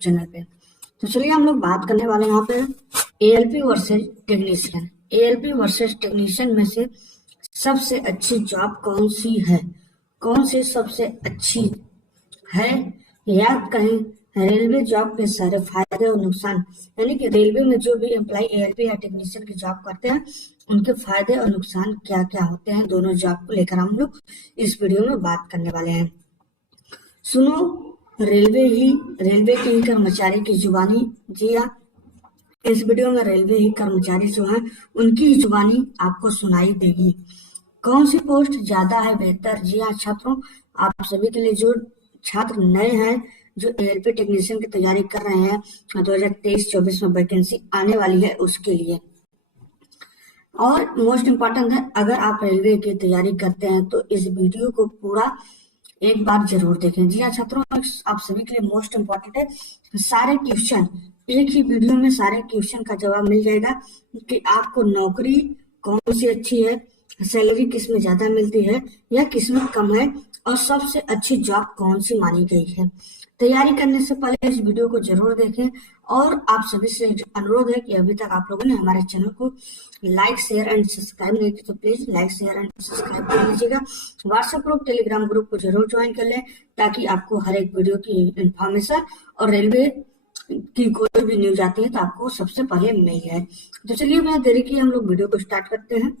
Channel पे। तो चलिए हम लोग बात करने वाले हैं यहाँ पे ALP versus technician. ALP versus technician में से सबसे अच्छी जॉब कौन सी है, कौन सी सबसे अच्छी है, या कहीं रेलवे जॉब के सारे फायदे और नुकसान, यानी कि रेलवे में जो भी एम्प्लॉय एएलपी या टेक्नीशियन की जॉब करते हैं उनके फायदे और नुकसान क्या क्या होते हैं, दोनों जॉब को लेकर हम लोग इस वीडियो में बात करने वाले हैं। सुनो, रेलवे के ही कर्मचारी की जुबानी। जी हाँ, इस वीडियो में रेलवे ही कर्मचारी जो हैं उनकी ही जुबानी आपको सुनाई देगी। कौन सी पोस्ट ज्यादा है बेहतर? जी हाँ छात्रों, आप सभी के लिए जो छात्र नए हैं, जो एएलपी टेक्नीशियन की तैयारी कर रहे हैं 2023-24 में वैकेंसी आने वाली है उसके लिए। और मोस्ट इम्पॉर्टेंट है, अगर आप रेलवे की तैयारी करते हैं तो इस वीडियो को पूरा एक बार जरूर देखें। जी हाँ छात्रों, आप सभी के लिए मोस्ट इम्पॉर्टेंट है, सारे क्वेश्चन एक ही वीडियो में सारे क्वेश्चन का जवाब मिल जाएगा कि आपको नौकरी कौन सी अच्छी है, सैलरी किस में ज्यादा मिलती है या किस में कम है, और सबसे अच्छी जॉब कौन सी मानी गई है। तैयारी करने से पहले इस वीडियो को जरूर देखें, और आप सभी से अनुरोध है कि अभी तक आप लोगों ने हमारे चैनल को लाइक शेयर एंड सब्सक्राइब नहीं किया तो please like share and subscribe कर लीजिएगा। व्हाट्सएप ग्रुप टेलीग्राम ग्रुप को जरूर ज्वाइन कर लें ताकि आपको हर एक वीडियो की इंफॉर्मेशन और रेलवे की कोई भी न्यूज आती है तो आपको सबसे पहले मिल जाए। तो चलिए बिना देरी किए हम लोग वीडियो को स्टार्ट करते हैं।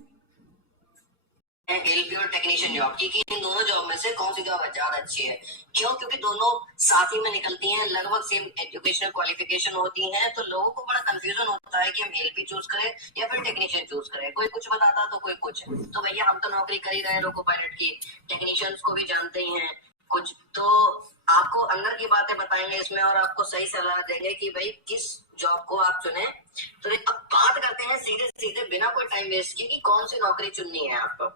एएलपी और टेक्नीशियन जॉब की कि इन दोनों जॉब में से कौन सी जॉब ज्यादा अच्छी है। क्यों? क्योंकि दोनों साथ ही में निकलती हैं, लगभग सेम एजुकेशनल क्वालिफिकेशन होती हैं, तो लोगों को बड़ा कंफ्यूजन होता है कि हम एएलपी चूज करें या फिर टेक्नीशियन चूज करें। कोई कुछ बताता तो कोई कुछ। तो भैया हम तो नौकरी कर ही रहे हैं लोको पायलट की, टेक्नीशियंस को भी जानते ही हैं कुछ, तो आपको अंदर की बातें बताएंगे इसमें और आपको सही सलाह देंगे कि भाई किस जॉब को आप चुने। तो अब बात करते हैं सीधे सीधे बिना कोई टाइम वेस्ट किए कि कौन सी नौकरी चुननी है आपको।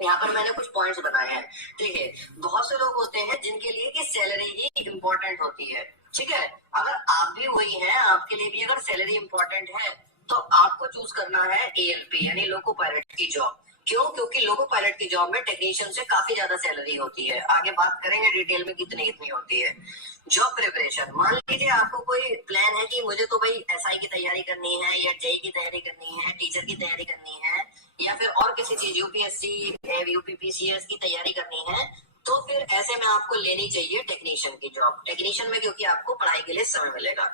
यहाँ पर मैंने कुछ पॉइंट्स बताए हैं। ठीक है, बहुत से लोग होते हैं जिनके लिए कि सैलरी ही इम्पोर्टेंट होती है। ठीक है, अगर आप भी वही हैं, आपके लिए भी अगर सैलरी इम्पोर्टेंट है तो आपको चूज करना है एएलपी यानी लोको पायलट की जॉब। क्यों? क्योंकि लोको पायलट की जॉब में टेक्नीशियन से काफी ज्यादा सैलरी होती है। आगे बात करेंगे डिटेल में कितनी कितनी होती है। जॉब प्रिपरेशन, मान लीजिए आपको कोई प्लान है कि मुझे तो भाई एसआई की तैयारी करनी है या जेई की तैयारी करनी है, टीचर की तैयारी करनी है या फिर और किसी चीज यूपीएससी यूपीपीसीएस की तैयारी करनी है, तो फिर ऐसे में आपको लेनी चाहिए टेक्नीशियन की जॉब। टेक्नीशियन में क्योंकि आपको पढ़ाई के लिए समय मिलेगा।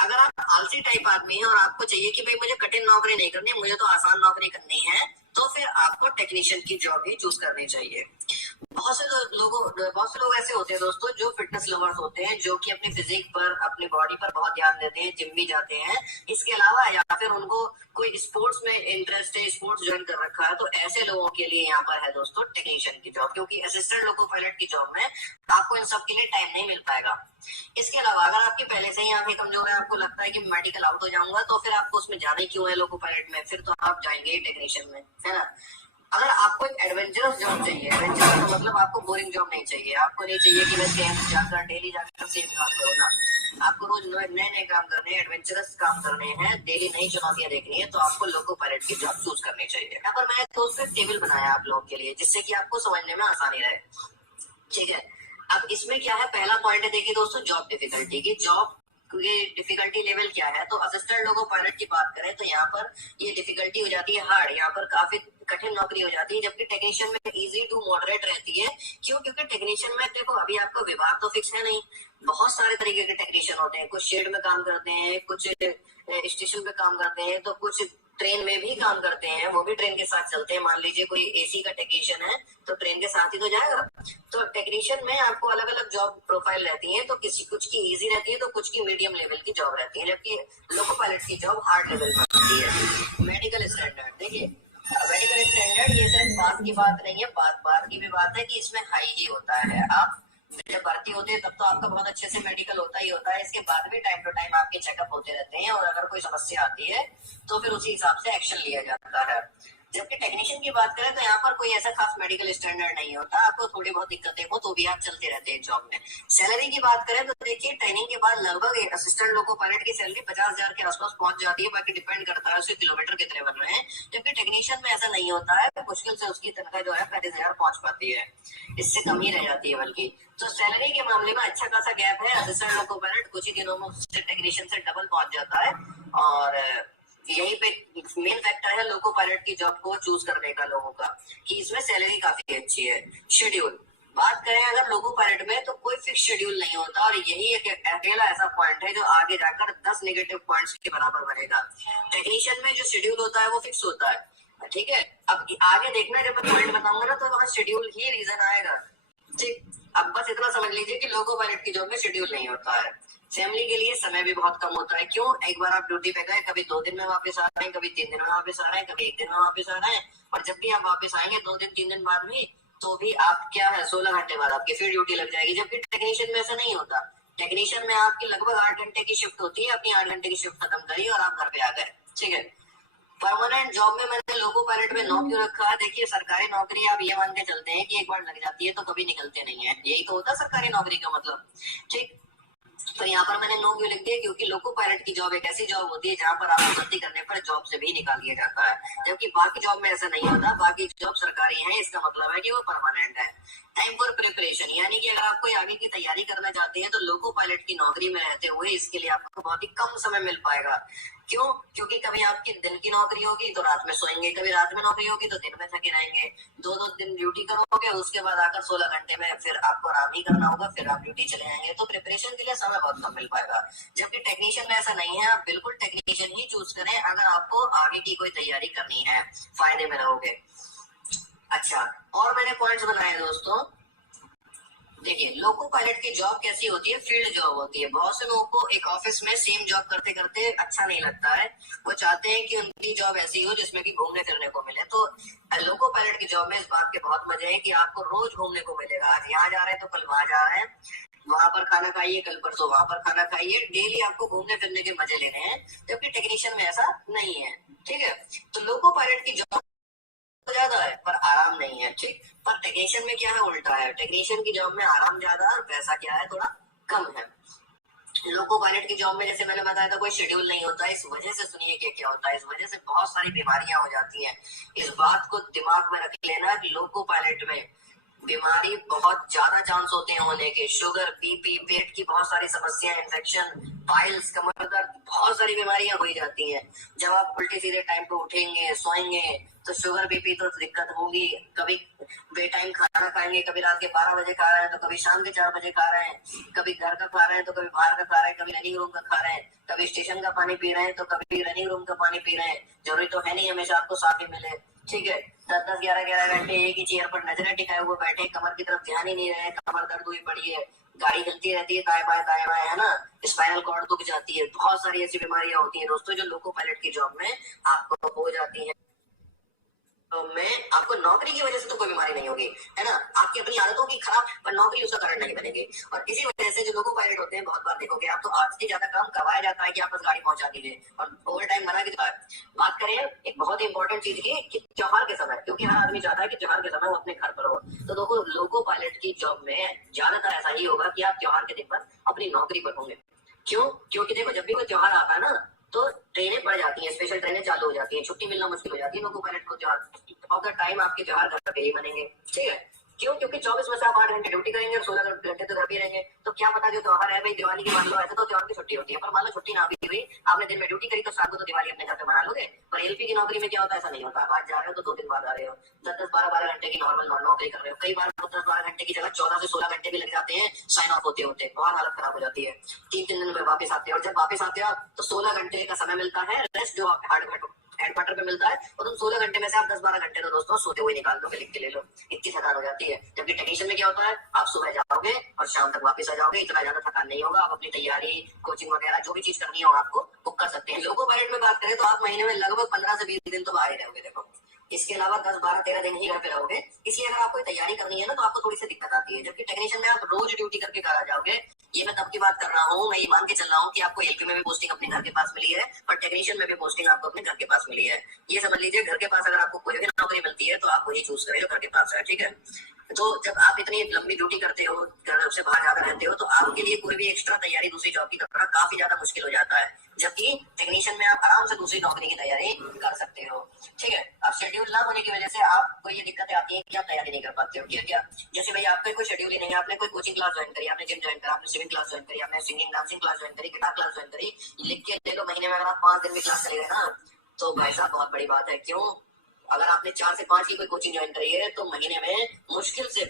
अगर आप आलसी टाइप आदमी हैं और आपको चाहिए कि भाई मुझे कठिन नौकरी नहीं करनी, मुझे तो आसान नौकरी करनी है, तो फिर आपको टेक्नीशियन की जॉब ही चूज करनी चाहिए। बहुत से लोग ऐसे होते हैं दोस्तों जो फिटनेस लवर्स होते हैं, जो कि अपनी फिजिक पर, अपनी बॉडी पर बहुत ध्यान देते हैं, जिम भी जाते हैं। इसके अलावा या फिर उनको कोई स्पोर्ट्स में इंटरेस्ट है, स्पोर्ट्स ज्वाइन कर रखा है, तो ऐसे लोगों के लिए यहाँ पर है दोस्तों टेक्नीशियन की जॉब। क्योंकि असिस्टेंट लोको पायलट की जॉब में आपको इन सब के लिए टाइम नहीं मिल पाएगा। इसके अलावा अगर आपकी पहले से ही आंखें कमजोर है, आपको लगता है कि मेडिकल आउट हो जाऊंगा, तो फिर आपको उसमें जाना ही क्यों है लोको पायलट में, फिर तो आप जाएंगे ही टेक्नीशियन में, है ना। अगर आपको एक एडवेंचरस जॉब चाहिए, एडवेंचरस मतलब आपको बोरिंग जॉब नहीं चाहिए। आपको नहीं चाहिए कि मैं सेम जाकर डेली जाकर सेम काम करूँ ना, आपको रोज नए नए काम करने हैं, एडवेंचरस काम करने हैं, डेली नई चुनौतियां देखनी है, तो आपको लोको पायलट की जॉब चूज करनी चाहिए। यहाँ पर मैंने दोस्तों एक टेबल बनाया आप लोगों के लिए जिससे कि आपको समझने में आसानी रहे। ठीक है, अब इसमें क्या है, पहला पॉइंट है देखिए दोस्तों, जॉब डिफिकल्टी की। जॉब डिफिकल्टी लेवल क्या है, तो असिस्टेंट लोको पायलट की बात करें तो यहाँ पर ये डिफिकल्टी हो जाती है हार्ड, यहाँ पर काफी कठिन नौकरी हो जाती है, जबकि टेक्नीशियन में इजी टू मॉडरेट रहती है। क्यों? क्योंकि टेक्नीशियन में देखो अभी आपका विभाग तो फिक्स है नहीं, बहुत सारे तरीके के टेक्नीशियन होते हैं। कुछ शेड में काम करते हैं, कुछ स्टेशन पे काम करते हैं, तो कुछ ट्रेन में भी काम करते हैं, वो भी ट्रेन के साथ चलते हैं। मान लीजिए कोई एसी का टेक्नीशियन है तो ट्रेन के साथ ही तो जाएगा। तो टेक्नीशियन में आपको अलग अलग जॉब प्रोफाइल रहती है, तो किसी कुछ की इजी रहती है तो कुछ की मीडियम लेवल की जॉब रहती है, जबकि लोको पायलट की जॉब हार्ड लेवल में होती है। मेडिकल स्टैंडर्ड देखिए, मेडिकल स्टैंडर्ड ये सिर्फ बात की बात नहीं है, बात की भी बात है कि इसमें हाई ही होता है। आप जब भर्ती होते हैं तब तो आपका बहुत अच्छे से मेडिकल होता ही होता है, इसके बाद भी टाइम टू टाइम आपके चेकअप होते रहते हैं, और अगर कोई समस्या आती है तो फिर उसी हिसाब से एक्शन लिया जाता है। जबकि टेक्नीशियन की बात करें तो यहाँ पर कोई ऐसा खास मेडिकल स्टैंडर्ड नहीं होता, आपको थोड़ी बहुत दिक्कतें हो तो भी आप चलते रहते हैं जॉब में। सैलरी की बात करें तो देखिए ट्रेनिंग के बाद लगभग एक असिस्टेंट लोको पायलट की सैलरी 50,000 के आसपास पहुंच जाती है, बाकी डिपेंड करता है उसके किलोमीटर कितने बन रहे हैं। जबकि टेक्नीशियन में ऐसा नहीं होता है, मुश्किल से उसकी तनख्वाह जो है 35,000 पहुंच पाती है, इससे कम ही रह जाती है बल्कि। तो सैलरी के मामले में अच्छा खासा गैप है, असिस्टेंट लोको पायलट कुछ ही दिनों में उससे टेक्नीशियन से डबल पहुंच जाता है। और यही पे मेन फैक्टर है लोको पायलट की जॉब को चूज करने का लोगों का, कि इसमें सैलरी काफी अच्छी है। शेड्यूल बात करें अगर लोको पायलट में तो कोई फिक्स शेड्यूल नहीं होता, और यही एक अकेला ऐसा पॉइंट है जो आगे जाकर 10 नेगेटिव पॉइंट्स के बराबर बनेगा। टेक्नीशियन में जो शेड्यूल होता है वो फिक्स होता है, ठीक है। अब आगे देखना, जब मैं पॉइंट बताऊंगा ना तो वहाँ शेड्यूल ही रीजन आएगा, ठीक। अब बस इतना समझ लीजिए कि लोको पायलट की जॉब में शेड्यूल नहीं होता है। फैमिली के लिए समय भी बहुत कम होता है, क्यों? एक बार आप ड्यूटी पे गए, कभी 2 दिन में वापस आ रहे हैं, कभी 3 दिन में वापस आ रहे हैं, कभी 1 दिन में वापस आ रहे हैं, और जब भी आप वापस आएंगे 2 दिन 3 दिन बाद में, तो भी आप क्या है 16 घंटे बाद आपकी फिर ड्यूटी लग जाएगी। जबकि टेक्नीशियन में ऐसा नहीं होता। टेक्नीशियन में आपकी लगभग 8 घंटे की शिफ्ट होती है, अपनी 8 घंटे की शिफ्ट खत्म करी और आप घर पे आ गए, ठीक है। परमानेंट जॉब में मैंने लोको पायलट में नौ क्यों रखा है? देखिए सरकारी नौकरी आप ये मान के चलते हैं कि एक बार लग जाती है तो कभी निकलते नहीं है, यही तो होता है सरकारी नौकरी का मतलब, ठीक। तो यहाँ पर मैंने नो क्यों लिख दिया? क्योंकि लोको पायलट की जॉब एक ऐसी जॉब होती है जहाँ पर आपको गलती करने पर जॉब से भी निकाल दिया जाता है, जबकि बाकी जॉब में ऐसा नहीं होता। बाकी जॉब सरकारी है, इसका मतलब है कि वो परमानेंट है। टाइम फॉर प्रिपरेशन, यानी कि अगर आप कोई आगे की तैयारी करना चाहते हैं तो लोको पायलट की नौकरी में रहते हुए इसके लिए आपको बहुत ही कम समय मिल पाएगा। क्यों? क्योंकि कभी आपकी दिन की नौकरी होगी तो रात में सोएंगे, कभी रात में नौकरी होगी तो दिन में थके रहेंगे। 2-2 दिन ड्यूटी करोगे, उसके बाद आकर 16 घंटे में फिर आपको आराम ही करना होगा, फिर आप ड्यूटी चले जाएंगे, तो प्रिपरेशन के लिए समय बहुत कम मिल पाएगा। जबकि टेक्नीशियन में ऐसा नहीं है, आप बिल्कुल टेक्नीशियन ही चूज करें अगर आपको आगे की कोई तैयारी करनी है, फायदे में रहोगे। अच्छा, और मैंने पॉइंट्स बनाए दोस्तों। देखिए लोको पायलट की जॉब कैसी होती है? फील्ड जॉब होती है। बहुत से लोगों को एक ऑफिस में सेम जॉब करते करते अच्छा नहीं लगता है, वो चाहते हैं कि उनकी जॉब ऐसी हो जिसमें कि घूमने फिरने को मिले। तो लोको पायलट की जॉब में इस बात के बहुत मजे हैं कि आपको रोज घूमने को मिलेगा। आज यहाँ जा रहे हैं तो कल वहां जा रहे हैं, वहां पर खाना खाइए, कल परसों वहां पर खाना खाइए, डेली आपको घूमने फिरने के मजे लेने हैं। जबकि टेक्नीशियन में ऐसा नहीं है, ठीक है। तो लोको पायलट की जॉब ज्यादा है पर आराम नहीं है, ठीक। पर टेक्नीशियन में क्या है, उल्टा है। टेक्नीशियन की जॉब में आराम ज्यादा और पैसा क्या है, थोड़ा कम है। लोको पायलट की जॉब में जैसे मैंने बताया था कोई शेड्यूल नहीं होता। इस वजह से सुनिए क्या क्या होता है, इस वजह से बहुत सारी बीमारियां हो जाती हैं। इस बात को दिमाग में रख लेना कि लोको पायलट में बीमारी बहुत ज्यादा चांस होते हैं होने के। शुगर, बीपी, पेट की बहुत सारी समस्याएं, इन्फेक्शन, पाइल्स, कमर दर्द, बहुत सारी बीमारियां हो जाती हैं। जब आप उल्टे सीधे टाइम पे उठेंगे, सोएंगे तो शुगर, बीपी तो दिक्कत होगी। कभी बेटाइम खाना खाएंगे, कभी रात के 12 बजे खा रहे हैं तो कभी शाम के 4 बजे खा रहे हैं, कभी घर का खा रहे हैं तो कभी बाहर का खा रहे हैं, कभी रनिंग रूम का खा रहे हैं, कभी स्टेशन का पानी पी रहे हैं तो कभी रनिंग रूम का पानी पी रहे हैं। जरूरी तो है नहीं हमेशा आपको साफ ही मिले, ठीक है। 10-10, 11-11 घंटे एक ही चेयर पर नजरें टिकाए हुए बैठे, कमर की तरफ ध्यान ही नहीं रहे, कमर दर्द हुई पड़ी है, गाड़ी हिलती रहती है दाएं बाएं, है ना, स्पाइनल कॉर्ड दुख जाती है, बहुत सारी ऐसी बीमारियां होती है दोस्तों जो लोको पायलट की जॉब में आपको हो जाती है। तो में आपको नौकरी की वजह से तो कोई बीमारी नहीं होगी, है ना, आपकी अपनी आदतों की खराब, पर नौकरी उसका कारण नहीं बनेगी। और इसी वजह से जो लोको पायलट होते हैं बहुत बार देखोगे आप तो आज से ज्यादा काम करवाया जाता है कि आप बस गाड़ी पहुंचा दीजिए, और ओवर टाइम बना के बात करें एक बहुत ही इंपॉर्टेंट चीज की कि त्योहार के समय, क्योंकि हर आदमी चाहता है कि त्योहार के समय वो अपने घर पर हो, तो देखो लोको पायलट की जॉब में ज्यादातर ऐसा ही होगा कि आप त्योहार के दिन पर अपनी नौकरी पर होंगे। क्यों? क्योंकि देखो जब भी कोई त्योहार आता है ना तो ट्रेनें बढ़ जाती हैं, स्पेशल ट्रेनें चालू हो जाती हैं, छुट्टी मिलना मुश्किल हो जाती है लोको पायलट को। त्योहार ऑफ द टाइम आपके त्योहार घर पे ही बनेंगे, ठीक है। क्यों? क्योंकि 24 में से आप 8 घंटे ड्यूटी करेंगे और 16 घंटे तो घर पे रहेंगे। तो क्या पता जो त्योहार है भाई दिवाली की मान लो, ऐसे तो त्योहार की छुट्टी होती है, पर मान लो छुट्टी ना भी हुई, आपने दिन में ड्यूटी करी तो शाम को तो दिवाली अपने घर पे मना लोगे। पर एलपी की नौकरी में क्या होता है, ऐसा नहीं होता। आप आज जा रहे हो तो 2 दिन बाद आ रहे हो, 10-10, 12-12 घंटे की नॉर्मल नौकरी कर रहे हो। कई बार 10-12 घंटे की जगह 14 से 16 घंटे भी लग जाते हैं साइन ऑफ होते होते, बहुत हालत खराब हो जाती है। 3-3 दिन में वापस आते हैं, और जब वापस आते हो तो 16 घंटे का समय मिलता है रेस्ट, जो हेडक्वार्टर पे मिलता है, और तुम 16 घंटे में से आप 10-12 घंटे तो दोस्तों सोते हुए निकाल दो, लिख के ले लो, इतनी थकान हो जाती है। जबकि टेक्नीशियन में क्या होता है, आप सुबह जाओगे और शाम तक वापस आ जाओगे, इतना ज्यादा थकान नहीं होगा, आप अपनी तैयारी, कोचिंग वगैरह जो भी चीज करनी हो आपको बुक कर सकते हैं। लोको पायलट में बात करें तो आप महीने में लगभग 15 से 20 दिन तो बाहर ही रहोगे। देखो इसके अलावा 10, 12, 13 दिन ही घर पे रहोगे। इसलिए अगर आपको तैयारी करनी है ना तो आपको थोड़ी सी दिक्कत आती है। जबकि टेक्नीशियन में आप रोज ड्यूटी करके घर आ जाओगे। ये मैं तब की बात कर रहा हूँ, मैं ये मान के चल रहा हूँ कि आपको एलपी में भी पोस्टिंग अपने घर के पास मिली है और टेक्नीशियन में भी पोस्टिंग आपको अपने घर के पास मिली है। ये समझ लीजिए, घर के पास अगर आपको कोई भी नौकरी मिलती है तो आप वही चूज करें जो घर के पास है, ठीक है। तो जब आप इतनी लंबी ड्यूटी करते हो, घर से बाहर ज्यादा रहते हो, तो आपके लिए कोई भी एक्स्ट्रा तैयारी दूसरी जॉब की करना काफी ज्यादा मुश्किल हो जाता है। जबकि टेक्नीशियन में आप आराम से दूसरी नौकरी की तैयारी कर सकते हो, ठीक है। अब शेड्यूल ना होने की वजह से आपको ये दिक्कतें आती है कि आप तैयारी नहीं कर पाते हो। क्या जैसे भाई आपका कोई शेड्यूल ही नहीं है, आपने कोई कोचिंग क्लास ज्वाइन करी, आपने जिम ज्वाइन करा, आपने स्विमिंग क्लास ज्वाइन करी, आपने सिंगिंग डांसिंग क्लास ज्वाइन करी, गिटार क्लास ज्वाइन करी, लिख के ले लो महीने में अगर आप 5 दिन भी क्लास चले गए ना तो भाई साहब बहुत बड़ी बात है। क्यों? अगर आपने 4 से 5 की कोई कोचिंग ज्वाइन करी है तो महीने में मुश्किल से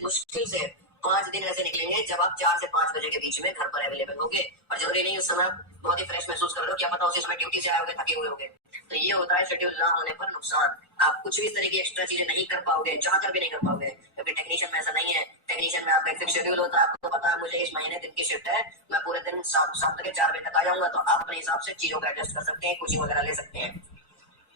5 दिन ऐसे निकलेंगे जब आप 4 से 5 बजे के बीच में घर पर अवेलेबल होंगे। और जरूरी नहीं उस समय बहुत ही फ्रेश महसूस कर रहे हो, क्या पता उसी समय ड्यूटी से आए होंगे, थके हुए होंगे। तो ये होता है शेड्यूल ना होने पर नुकसान। आप कुछ भी इस तरह की एक्स्ट्रा चीजें नहीं कर पाओगे, चाह कर भी नहीं कर पाओगे। क्योंकि टेक्नीशियन में ऐसा नहीं है। टेक्नीशियन में आपका एक फिक्स शेड्यूल होता है, आपको पता है मुझे इस महीने दिन की शिफ्ट है, मैं पूरे दिन शाम तक 4 बजे तक आ जाऊंगा। तो आप अपने हिसाब से चीजों को एडजस्ट कर सकते हैं, कोचिंग वगैरह ले सकते हैं।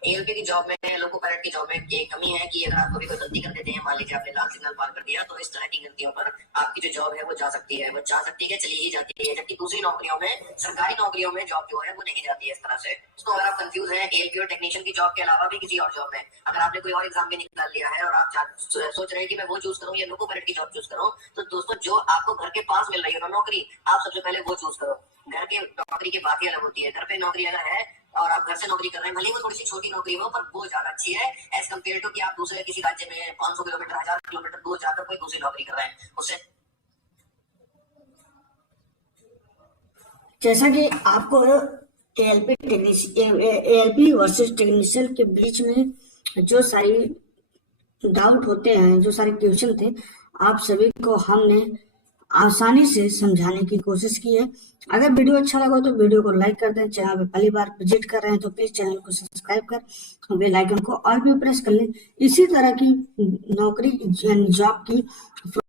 एएलपी की जॉब में, लोको पायलट की जॉब में एक कमी है कि अगर आप कभी कोई गलती कर देते हैं, मान लीजिए आपने लाल सिग्नल पार कर दिया, तो इस तरह की गलतियों पर आपकी जो जॉब है वो जा सकती है, चली ही जाती है। जबकि दूसरी नौकरियों में, सरकारी नौकरियों में जॉब जो है वो नहीं जाती है इस तरह से। तो अगर आप कंफ्यूज हैं एएलपी और टेक्नीशियन की जॉब के अलावा भी किसी और जॉब में, अगर आपने कोई और एग्जाम भी निकाल लिया है और आप सोच रहे हैं कि मैं वो चूज करूँ या लोको पायलट की जॉब चूज करूँ, तो दोस्तों जो आपको घर के पास मिल रही है ना नौकरी, आप सबसे पहले वो चूज करो। घर के नौकरी की बात ही अलग होती है। घर पे नौकरी अगर है और आप घर से नौकरी कर रहे हैं, भले ही वो थोड़ी सी छोटी नौकरी हो, पर वो ज्यादा अच्छी है एज कम्पेयर टू कि आप दूसरे किसी राज्य में 500 किलोमीटर, 1000 किलोमीटर दूर जाकर कोई दूसरी नौकरी कर रहे हैं उससे। जैसा कि आपको एएलपी वर्सेस टेक्नीशियन के बीच में जो सारी डाउट होते हैं, जो सारे क्वेश्चन थे, आप सभी को हमने आसानी से समझाने की कोशिश की है। अगर वीडियो अच्छा लगा तो वीडियो को लाइक कर दें। चैनल पे पहली बार विजिट कर रहे हैं तो प्लीज चैनल को सब्सक्राइब कर बेल आइकन को ऑल पे प्रेस कर लें। इसी तरह की नौकरी जॉब की